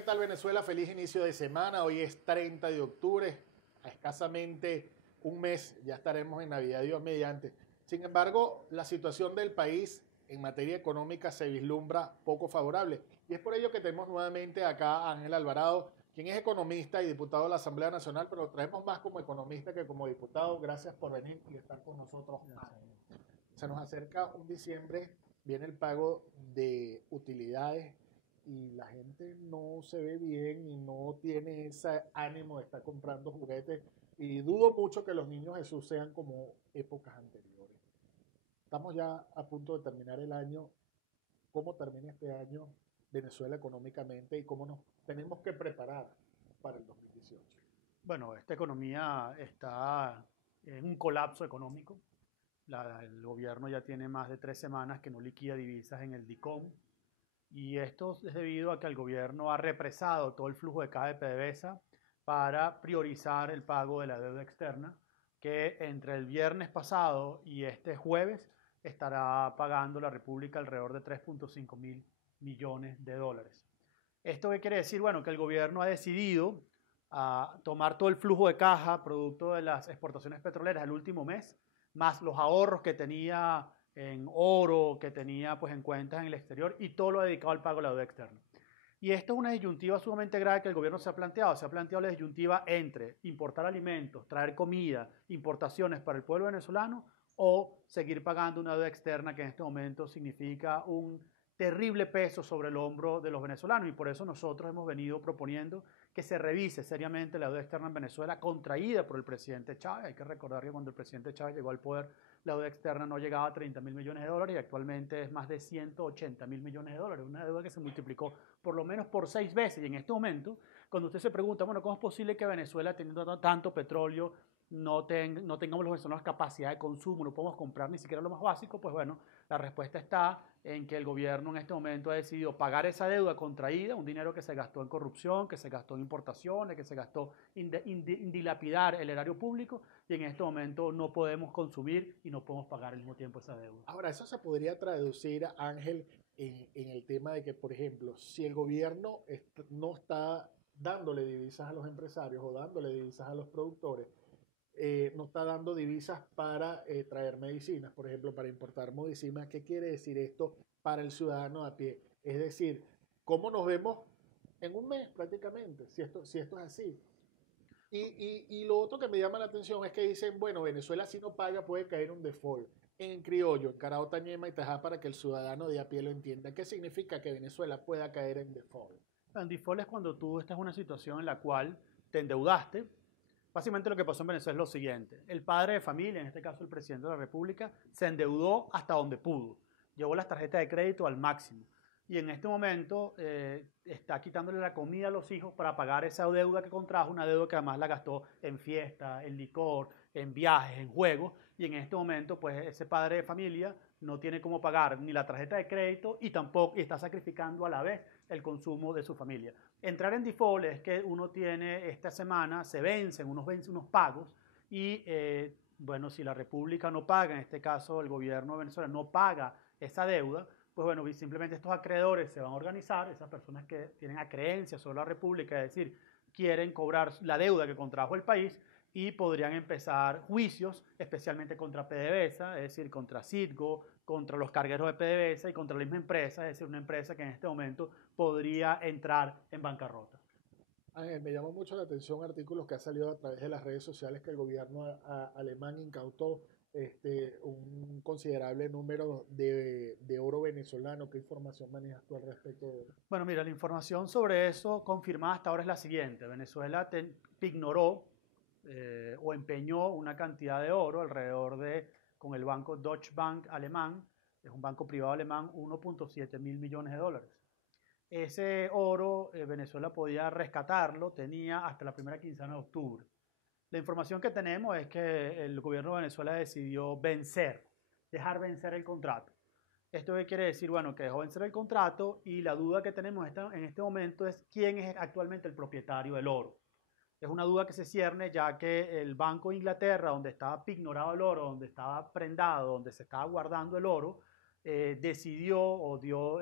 ¿qué tal Venezuela? Feliz inicio de semana. Hoy es 30 de octubre, a escasamente un mes, ya estaremos en Navidad, Dios mediante. Sin embargo, la situación del país en materia económica se vislumbra poco favorable. Y es por ello que tenemos nuevamente acá a Ángel Alvarado, quien es economista y diputado de la Asamblea Nacional, pero lo traemos más como economista que como diputado. Gracias por venir y estar con nosotros. Se nos acerca un diciembre, viene el pago de utilidades y la gente no se ve bien y no tiene ese ánimo de estar comprando juguetes y dudo mucho que los niños Jesús sean como épocas anteriores. Estamos ya a punto de terminar el año. ¿Cómo termina este año Venezuela económicamente y cómo nos tenemos que preparar para el 2018? Bueno, esta economía está en un colapso económico. El gobierno ya tiene más de 3 semanas que no liquida divisas en el DICOM y esto es debido a que el gobierno ha represado todo el flujo de caja de PDVSA para priorizar el pago de la deuda externa, que entre el viernes pasado y este jueves estará pagando la República alrededor de 3.5 mil millones de dólares. ¿Esto qué quiere decir? Bueno, que el gobierno ha decidido tomar todo el flujo de caja producto de las exportaciones petroleras el último mes, más los ahorros que tenía en oro, que tenía pues en cuentas en el exterior y todo lo dedicado al pago de la deuda externa. Y esto es una disyuntiva sumamente grave que el gobierno se ha planteado. Se ha planteado la disyuntiva entre importar alimentos, traer comida, importaciones para el pueblo venezolano o seguir pagando una deuda externa que en este momento significa un terrible peso sobre el hombro de los venezolanos. Y por eso nosotros hemos venido proponiendo que se revise seriamente la deuda externa en Venezuela contraída por el presidente Chávez. Hay que recordar que cuando el presidente Chávez llegó al poder, la deuda externa no llegaba a 30 mil millones de dólares y actualmente es más de 180 mil millones de dólares. Una deuda que se multiplicó por lo menos por 6 veces. Y en este momento, cuando usted se pregunta, bueno, ¿cómo es posible que Venezuela, teniendo tanto petróleo, no tengamos los venezolanos capacidad de consumo, no podemos comprar ni siquiera lo más básico? Pues bueno, la respuesta está en que el gobierno en este momento ha decidido pagar esa deuda contraída, un dinero que se gastó en corrupción, que se gastó en importaciones, que se gastó en dilapidar el erario público, y en este momento no podemos consumir y no podemos pagar al mismo tiempo esa deuda. Ahora, eso se podría traducir, Ángel, en el tema de que, por ejemplo, si el gobierno no está dándole divisas a los empresarios o dándole divisas a los productores, no está dando divisas para traer medicinas, por ejemplo, para importar medicinas. ¿Qué quiere decir esto para el ciudadano a pie? Es decir, ¿cómo nos vemos en un mes prácticamente, si esto es así? Y lo otro que me llama la atención es que dicen, bueno, Venezuela si no paga puede caer en un default. En criollo, en Caraota, Ñema y Tajá, para que el ciudadano de a pie lo entienda. ¿Qué significa que Venezuela pueda caer en default? El default es cuando tú estás en una situación en la cual te endeudaste. Básicamente lo que pasó en Venezuela es lo siguiente. El padre de familia, en este caso el presidente de la República, se endeudó hasta donde pudo. Llevó las tarjetas de crédito al máximo. Y en este momento está quitándole la comida a los hijos para pagar esa deuda que contrajo, una deuda que además la gastó en fiesta, en licor, en viajes, en juegos. Y en este momento, pues ese padre de familia no tiene cómo pagar ni la tarjeta de crédito y tampoco y está sacrificando a la vez el consumo de su familia. Entrar en default es que uno tiene esta semana, se vencen unos pagos y bueno, si la República no paga, en este caso el gobierno de Venezuela no paga esa deuda, pues bueno, simplemente estos acreedores se van a organizar, esas personas que tienen acreencias sobre la República, es decir, quieren cobrar la deuda que contrajo el país y podrían empezar juicios, especialmente contra PDVSA, es decir, contra Citgo, contra los cargueros de PDVSA y contra la misma empresa, es decir, una empresa que en este momento podría entrar en bancarrota. Me llama mucho la atención artículos que ha salido a través de las redes sociales que el gobierno alemán incautó un considerable número de oro venezolano. ¿Qué información manejas tú al respecto de eso? Bueno, mira, la información sobre eso confirmada hasta ahora es la siguiente. Venezuela ignoró o empeñó una cantidad de oro alrededor de, con el banco Deutsche Bank alemán, es un banco privado alemán, 1.7 mil millones de dólares. Ese oro Venezuela podía rescatarlo, tenía hasta la primera quincena de octubre. La información que tenemos es que el gobierno de Venezuela decidió dejar vencer el contrato. ¿Esto qué quiere decir? Bueno, que dejó vencer el contrato y la duda que tenemos en este momento es quién es actualmente el propietario del oro. Es una duda que se cierne ya que el Banco de Inglaterra, donde estaba pignorado el oro, donde estaba prendado, donde se estaba guardando el oro, decidió o dio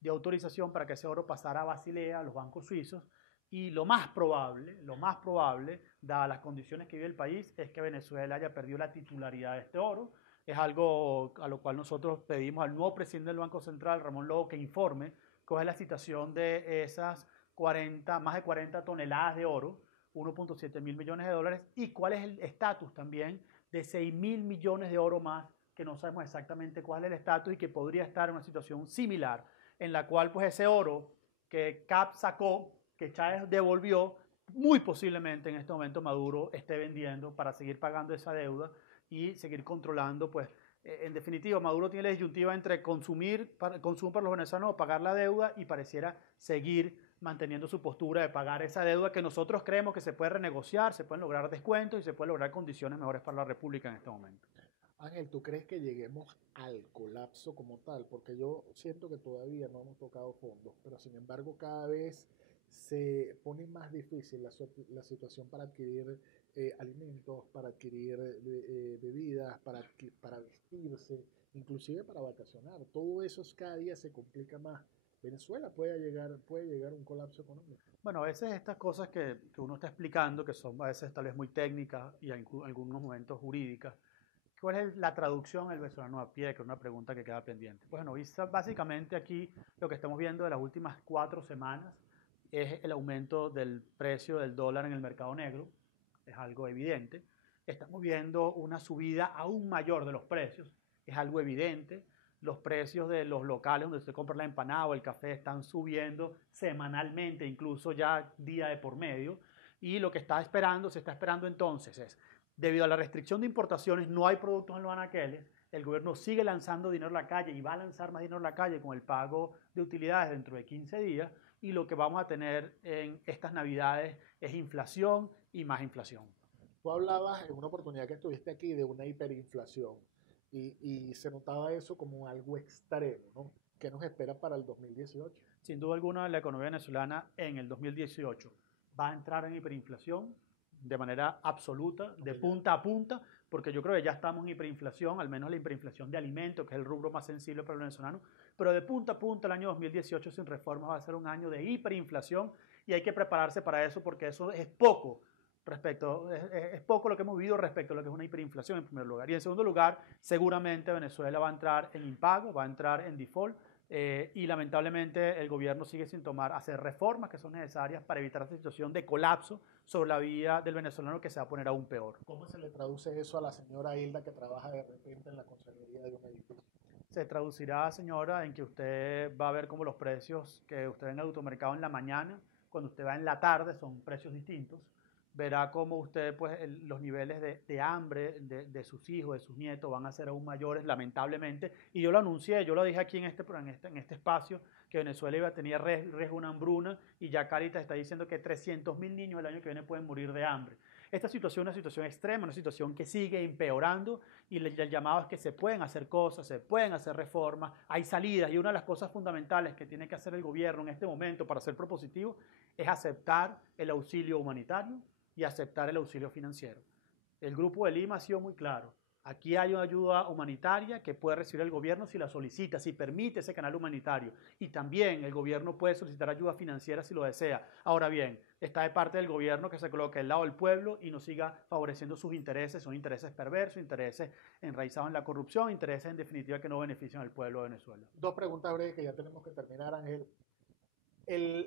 dio autorización para que ese oro pasara a Basilea, a los bancos suizos, y lo más probable, dadas las condiciones que vive el país, es que Venezuela haya perdido la titularidad de este oro. Es algo a lo cual nosotros pedimos al nuevo presidente del Banco Central, Ramón Lobo, que informe cuál es la situación de esas más de 40 toneladas de oro, 1.7 mil millones de dólares, y cuál es el estatus también de 6 mil millones de oro más, que no sabemos exactamente cuál es el estatus y que podría estar en una situación similar, en la cual pues ese oro que CAP sacó, que Chávez devolvió, muy posiblemente en este momento Maduro esté vendiendo para seguir pagando esa deuda y seguir controlando, pues, en definitiva, Maduro tiene la disyuntiva entre consumo para los venezolanos o pagar la deuda, y pareciera seguir manteniendo su postura de pagar esa deuda, que nosotros creemos que se puede renegociar, se pueden lograr descuentos y se pueden lograr condiciones mejores para la República en este momento. Ángel, ¿tú crees que lleguemos al colapso como tal? Porque yo siento que todavía no hemos tocado fondos, pero sin embargo cada vez se pone más difícil la situación para adquirir alimentos, para adquirir bebidas, para vestirse, inclusive para vacacionar. Todo eso cada día se complica más. Venezuela puede llegar a un colapso económico. Bueno, a veces estas cosas que uno está explicando, que son a veces tal vez muy técnicas y en algunos momentos jurídicas, ¿cuál es la traducción del venezolano a pie? Que es una pregunta que queda pendiente. Pues bueno, básicamente aquí lo que estamos viendo de las últimas 4 semanas es el aumento del precio del dólar en el mercado negro, es algo evidente. Estamos viendo una subida aún mayor de los precios, es algo evidente. Los precios de los locales donde usted compra la empanada o el café están subiendo semanalmente, incluso ya día de por medio. Y lo que se está esperando entonces es, debido a la restricción de importaciones, no hay productos en los anaqueles. El gobierno sigue lanzando dinero a la calle y va a lanzar más dinero a la calle con el pago de utilidades dentro de 15 días. Y lo que vamos a tener en estas navidades es inflación y más inflación. Tú hablabas en una oportunidad que estuviste aquí de una hiperinflación y se notaba eso como algo extremo, ¿no? ¿Qué nos espera para el 2018? Sin duda alguna, la economía venezolana en el 2018 va a entrar en hiperinflación de manera absoluta, de punta a punta, porque yo creo que ya estamos en hiperinflación, al menos la hiperinflación de alimentos, que es el rubro más sensible para el venezolano, pero de punta a punta el año 2018 sin reformas va a ser un año de hiperinflación, y hay que prepararse para eso, porque eso es poco es poco lo que hemos vivido respecto a lo que es una hiperinflación en primer lugar. Y en segundo lugar, seguramente Venezuela va a entrar en impago, va a entrar en default, y lamentablemente el gobierno sigue sin hacer reformas que son necesarias para evitar esta situación de colapso sobre la vida del venezolano, que se va a poner aún peor. ¿Cómo se le traduce eso a la señora Hilda, que trabaja de repente en la conserjería de un edificio? Se traducirá, señora, en que usted va a ver cómo los precios que usted ve en el automercado en la mañana, cuando usted va en la tarde, son precios distintos. Verá cómo usted, pues, los niveles de hambre de sus hijos, de sus nietos, van a ser aún mayores, lamentablemente. Y yo lo anuncié, yo lo dije aquí en este espacio, que Venezuela iba a tener riesgo de una hambruna, y ya Caritas está diciendo que 300.000 niños el año que viene pueden morir de hambre. Esta situación es una situación extrema, una situación que sigue empeorando, y el llamado es que se pueden hacer cosas, se pueden hacer reformas, hay salidas, y una de las cosas fundamentales que tiene que hacer el gobierno en este momento para ser propositivo es aceptar el auxilio humanitario y aceptar el auxilio financiero. El Grupo de Lima ha sido muy claro. Aquí hay una ayuda humanitaria que puede recibir el gobierno si la solicita, si permite ese canal humanitario. Y también el gobierno puede solicitar ayuda financiera si lo desea. Ahora bien, está de parte del gobierno que se coloque al lado del pueblo y no siga favoreciendo sus intereses. Son intereses perversos, intereses enraizados en la corrupción, intereses en definitiva que no benefician al pueblo de Venezuela. 2 preguntas breves que ya tenemos que terminar, Ángel.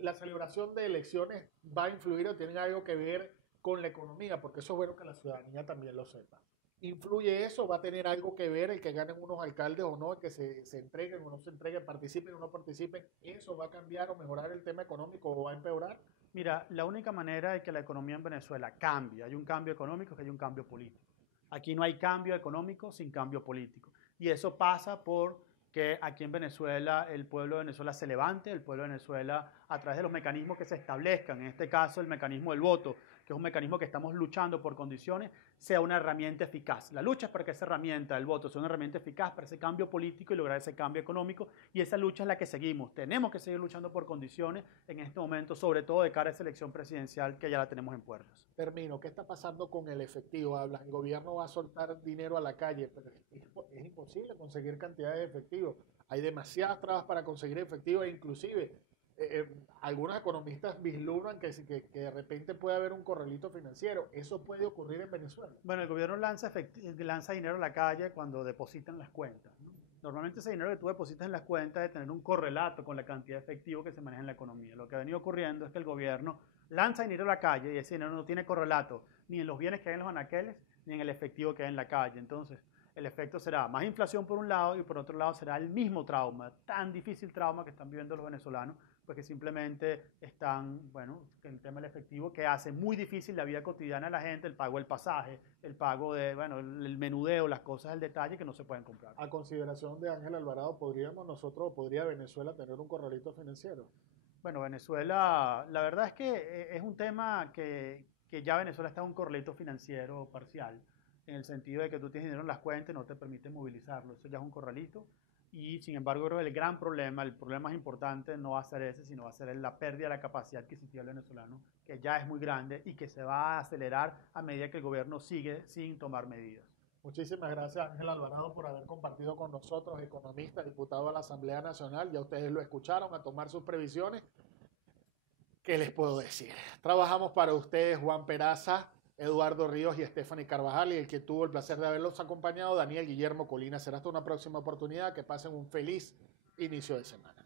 ¿La celebración de elecciones va a influir o tiene algo que ver con la economía? Porque eso es bueno que la ciudadanía también lo sepa. ¿Influye eso? ¿Va a tener algo que ver el que ganen unos alcaldes o no, el que se entreguen o no se entreguen, participen o no participen? ¿Eso va a cambiar o mejorar el tema económico o va a empeorar? Mira, la única manera de que la economía en Venezuela cambie, hay un cambio económico, que hay un cambio político. Aquí no hay cambio económico sin cambio político. Y eso pasa por que aquí en Venezuela el pueblo de Venezuela se levante, el pueblo de Venezuela, a través de los mecanismos que se establezcan, en este caso el mecanismo del voto, que es un mecanismo que estamos luchando por condiciones, sea una herramienta eficaz. La lucha es para que esa herramienta, el voto, sea una herramienta eficaz para ese cambio político y lograr ese cambio económico, y esa lucha es la que seguimos. Tenemos que seguir luchando por condiciones en este momento, sobre todo de cara a esa elección presidencial que ya la tenemos en puertas. Termino. ¿Qué está pasando con el efectivo? Hablas, el gobierno va a soltar dinero a la calle, pero es imposible conseguir cantidades de efectivo. hay demasiadas trabas para conseguir efectivo e inclusive algunos economistas vislumbran que de repente puede haber un corralito financiero. ¿Eso puede ocurrir en Venezuela? Bueno, el gobierno lanza dinero a la calle cuando depositan las cuentas, ¿no? Normalmente ese dinero que tú depositas en las cuentas debe tener un correlato con la cantidad de efectivo que se maneja en la economía. Lo que ha venido ocurriendo es que el gobierno lanza dinero a la calle y ese dinero no tiene correlato ni en los bienes que hay en los anaqueles ni en el efectivo que hay en la calle. Entonces, el efecto será más inflación por un lado y por otro lado será el mismo trauma, tan difícil trauma que están viviendo los venezolanos, pues que simplemente están, bueno, el tema del efectivo que hace muy difícil la vida cotidiana de la gente, el pago del pasaje, el pago de, bueno, el menudeo, las cosas del detalle que no se pueden comprar. A consideración de Ángel Alvarado, ¿podría Venezuela tener un corralito financiero? Bueno, Venezuela, la verdad es que es un tema que ya Venezuela está en un corralito financiero parcial, en el sentido de que tú tienes dinero en las cuentas y no te permite movilizarlo. Eso ya es un corralito. Y sin embargo, creo que el gran problema, el problema más importante no va a ser ese, sino va a ser la pérdida de la capacidad adquisitiva del venezolano, que ya es muy grande y que se va a acelerar a medida que el gobierno sigue sin tomar medidas. Muchísimas gracias, Ángel Alvarado, por haber compartido con nosotros, economista, diputado a la Asamblea Nacional. Ya ustedes lo escucharon, a tomar sus previsiones. ¿Qué les puedo decir? Trabajamos para ustedes Juan Peraza, Eduardo Ríos y Stephanie Carvajal, y el que tuvo el placer de haberlos acompañado, Daniel Guillermo Colina. Será hasta una próxima oportunidad. Que pasen un feliz inicio de semana.